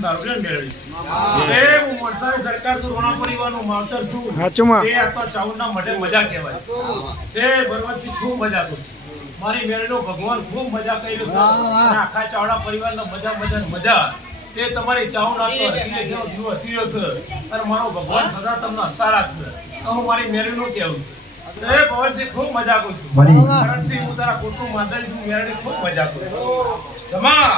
બારપટ્ટીનો દારૂ પીને દારૂ પીને મેળવીશ. એ હું મોરસાની સરકાર તો રોણા પરિવારનો માવતર છું. સાચુંમાં. એ આ તો મઢે મજા કહેવાય. એ ભરવાડથી ખૂબ મજા કરું મારી મેળીનો ભગવાન ખૂબ મજા કરી રહ્યો છે. અને આખા ચાવડા પરિવારનો મજા મજા મજા એ તમારી ચાઉન આ તો હસીએ છે, જીવ હસીયો છે. અને મારો ભગવાન સદા તમને હસતા રાખશે હું મારી મેળીનું કહેવું છું એ ભવનસિંહ ખૂબ મજા કરું છું કરણસિંહ હું તારા કુટુંબ માતાજી છું મેળીની ખૂબ મજા કરું છું જમા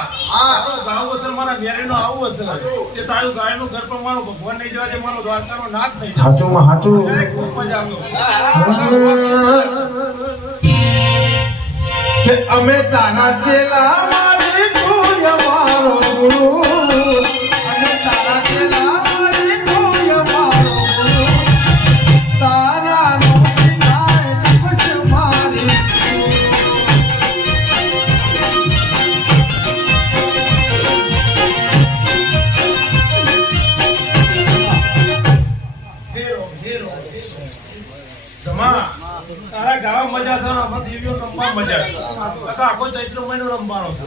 ગાવું મારા મેરીનો આવું હશે કે તારું ગાયનું ઘર પણ મારો ભગવાન નહીં જવા દે મારો દ્વારકાનો નાથ નહીં જવા હાચું ખૂબ મજા આવતો કે અમે તાના ચેલા મારી મારો ગુરુ મજા આ આખો ચૈત્ર મહિનો રમવાનો છે.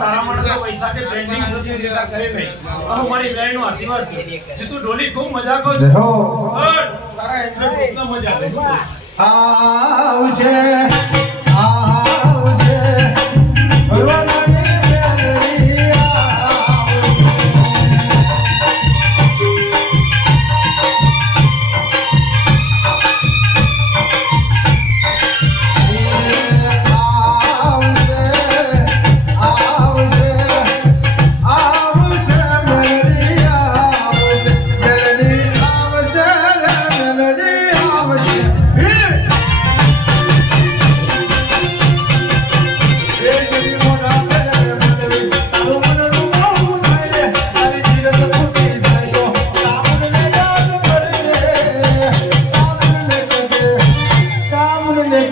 તારા માટે તો પૈસા કે પેન્ડિંગ સુધી લીધા કરે નહીં. આ મારી બેનનો આશીર્વાદ છે. જે તું ઢોલી ખૂબ મજા કર છે. હો તારા એન્જોય ખૂબ મજા આવે. આવશે આવશે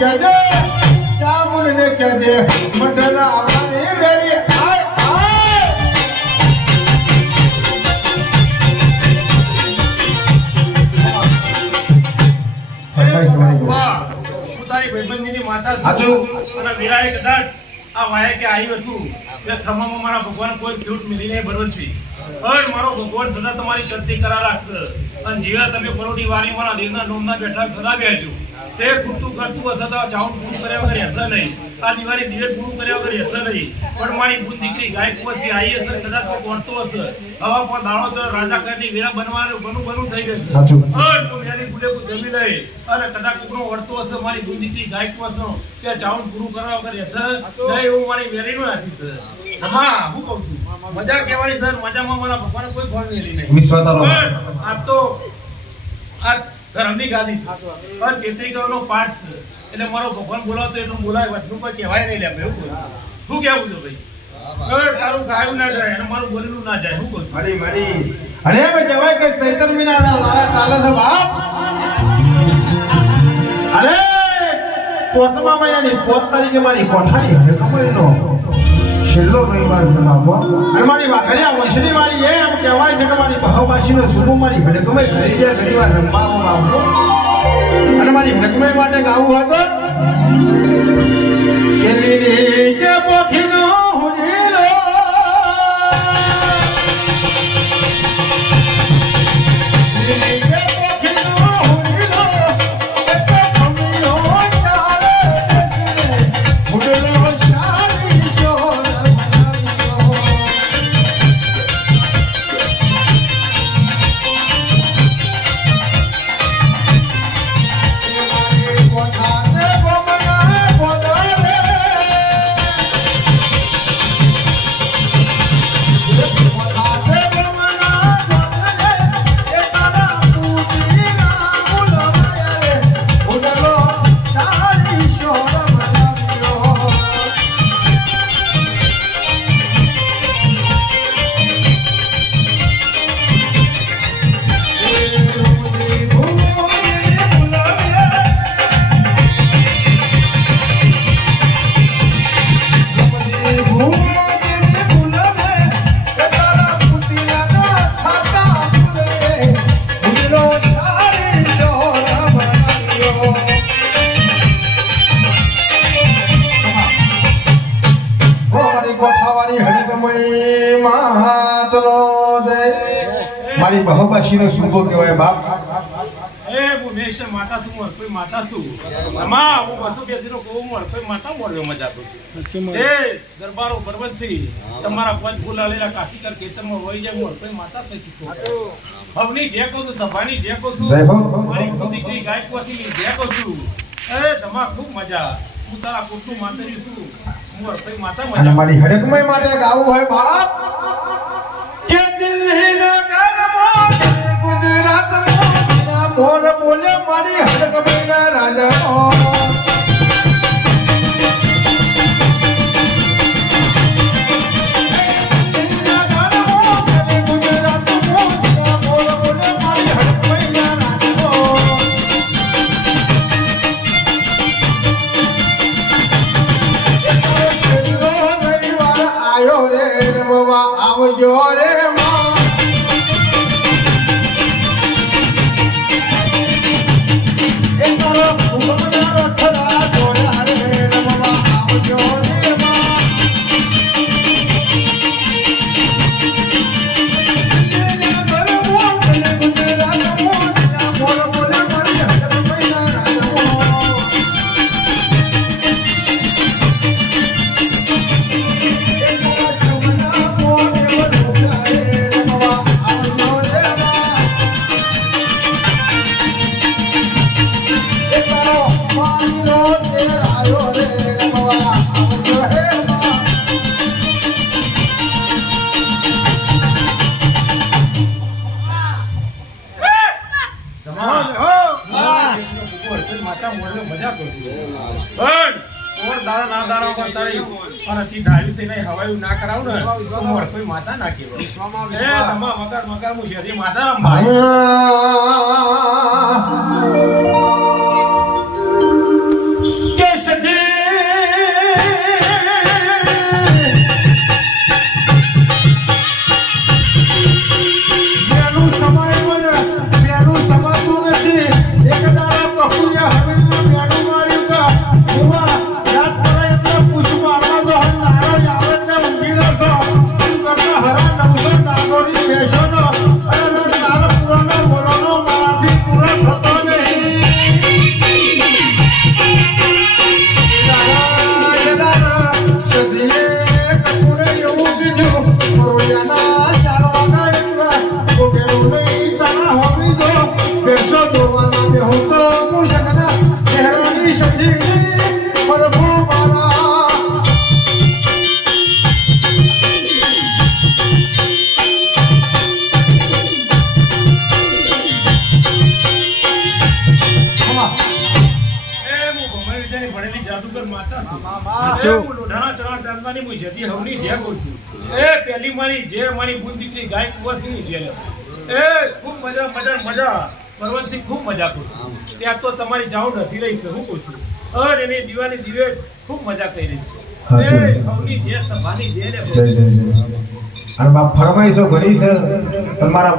સામને કહેજે સામને કહેજે મઢના મારી વેરી આય આય. તારી ભાઈબંધીની માતા છું. અને વીરાએ કદાચ આ વાયા કે આવી વસ્તુ કે ખમામાં મારા ભગવાન કોઈ ખેડૂત મિલીને બરોબર છે. પણ મારો ભગવાન સદા તમારી ચરતી કરા રાખશે. અને જીવા તમે પરોટી વારી મારા દિલના નોમના બેઠા સદા બેસજો. તે ખૂટતું કરતું હશે તો ચાઉન પૂરું કર્યા વગર હશે નહીં. આ દિવાળી દિવેટ પૂરું કર્યા વગર હશે નહીં. પણ મારી ભૂત દીકરી ગાયક પછી આવી હશે કદાચ કોઈ પહોંચતો હશે. હવા પણ દાણો તો રાજા કરની વીરા બનવાનું બનું બનું થઈ ગયું છે. અન તું એની ભૂલે જમી લઈ. અને કદાચ કુકરો વળતો હશે મારી ભૂત દીકરી ગાયક હશે કે ચાઉન પૂરું કરવા વગર હશે નહીં હું મારી વેરીનો આશી છે. હા હું કહું છું. મજા કહેવાની સર મજામાં મારા ભગવાન કોઈ ફળ નહીં. વિશ્વાતારો. પણ આ તો આ ધરમની ગાદી પણ તેત્રી કરોડનો પાઠ છે. એટલે મારો ભગવાન બોલાવતો એટલું બોલાય વધુ કોઈ કહેવાય નહીં લેમ એવું શું કહેવું છે ભાઈ? તારું ગાયું ના જાય અને મારું બોલેલું ના જાય હું કહું મારી મારી. અરે ભાઈ કહેવાય કે ચૈતર મહિના મારા ચાલે છે, બાપ? અરે પોતમાં મહિનાની પોત તારીખે મારી કોઠારી હવે કમાઈનો છેલ્લો રવિવાર બાપો અને મારી વાઘડિયા વંશની મારી એમ કહેવાય છે કે મારી બહુમાસીનો શુભ મારી તમે ઘરે જાય ઘણી વાર રમવામાં આવતો. અને મારી ભગમય માટે ગાવું હતું. કે પોખીનો મારી બહુબાશીનો શુભો કહેવાય બાપ. એ હું માતા છું મોર કોઈ માતા છું. અમા હું બસો બેસીનો કહું મોર કોઈ માતા મોરવે મજા કરું એ દરબારો બરબતસિંહ તમારા પદ ફૂલાલેલા કાશીકર ખેતરમાં વહી જાય મોર કોઈ માતા થઈ શીખો હવની જે છું સભાની જે છું. મારી દીકરી ગાયકવાસીની જે છું. એ તમા ખૂબ મજા. હું તારા કુટુંબ માતરી છું. કોઈ માતા મજા. મારી હરકમય માટે ગાવું હોય બાપ. મોર બોલે મારી હરકમયના રાજા આયો મજા કરશું પણ ઓર દાડા ના દાડા પર તારે અને તી ધારી છે નહીં હવાયું ના કરાવું ને તો મોર કોઈ માતા નાખી કહેવાય એ તમા મકર મકર મુ શેરી માતા રંભાઈ ચાંદવાની હું શેઠી હવની જે કહું છું. એ પહેલી મારી જે મારી બુન દીકરી ગાય કુંવરસિંહની જેલ. એ ખૂબ મજા મજા મજા. પરવતસિંહ ખૂબ મજા કરું છું. ત્યાં તો તમારી જાઉં નસી રહી છે હું કહું છું. અર એની દીવાની દિવે ખૂબ મજા કરી રહી છે. એ હવની જે સભાની જે ને અને બાપ ફરમાઈશો ઘણી છે તમારા